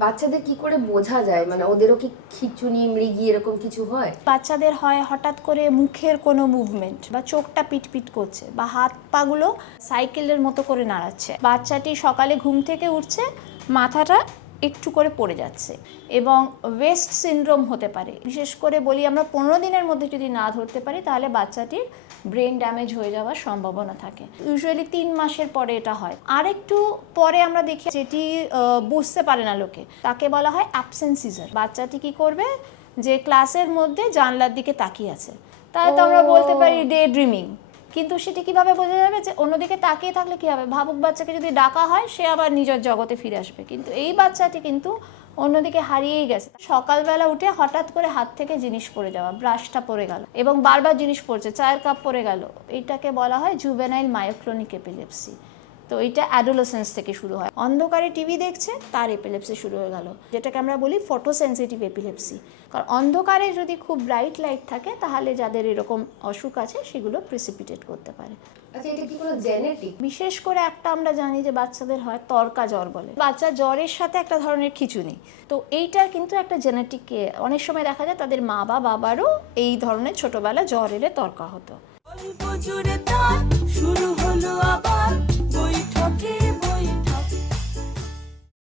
বাচ্চাদের কি করে বোঝা যায়, মানে ওদেরও কি খিঁচুনি মৃগী এরকম কিছু হয়? বাচ্চাদের হয় হঠাৎ করে মুখের কোনো মুভমেন্ট, বা চোখটা পিটপিট করছে, বা হাত পাগুলো সাইকেলের মতো করে নাড়াচ্ছে, বাচ্চাটি সকালে ঘুম থেকে উঠছে মাথাটা একটু করে পড়ে যাচ্ছে, এবং ওয়েস্ট সিনড্রোম হতে পারে। বিশেষ করে বলি আমরা 15 দিনের মধ্যে যদি না ধরতে পারি তাহলে বাচ্চাটির ব্রেন ড্যামেজ হয়ে যাওয়ার সম্ভাবনা থাকে। ইউজুয়ালি 3 মাসের পরে এটা হয়। আর একটু পরে আমরা দেখি যেটি বুঝতে পারে না লোকে, তাকে বলা হয় অ্যাবসেন্ট সিজার। বাচ্চাটি কি করবে, যে ক্লাসের মধ্যে জানলার দিকে তাকিয়ে আছে, তাহলে তো আমরা বলতে পারি ডে ড্রিমিং। কিন্তু সেটি কিভাবে বোঝা যাবে যে অন্যদিকে তাকিয়ে থাকলে কি হবে, ভাবুক বাচ্চাকে যদি ডাকা হয় সে আবার নিজের জগতে ফিরে আসবে, কিন্তু এই বাচ্চাটি কিন্তু অন্যদিকে হারিয়েই গেছে। সকালবেলা উঠে হঠাৎ করে হাত থেকে জিনিস পড়ে যাওয়া, ব্রাশটা পড়ে গেল এবং বারবার জিনিস পড়ছে, চায়ের কাপ পড়ে গেল, এটাকে বলা হয় জুভেনাইল মায়োক্লোনিক এপিলেপসি। তো এটা অ্যাডোলেসেন্স থেকে শুরু হয়। অন্ধকারে টিভি দেখছে, তার এপিলেপসি শুরু হয়ে গেল, যেটাকে আমরা বলি ফটোসেন্সিটিভ এপিলেপসি। কারণ অন্ধকারে যদি খুব ব্রাইট লাইট থাকে তাহলে যাদের এরকম অসুখ আছে সেগুলো প্রিসিপিটেট করতে পারে। আচ্ছা, এটা কি কোনো জেনেটিক? বিশেষ করে একটা আমরা জানি যে বাচ্চাদের হয় তরকা জ্বর বলে, বাচ্চা জ্বরের সাথে একটা ধরনের খিঁচুনি, তো এইটার কিন্তু একটা জেনেটিক, অনেক সময় দেখা যায় তাদের মা বা বাবারও এই ধরনের ছোটবেলা জ্বর এলে তরকা হতো। শুরু হলো আবার বৈঠকে।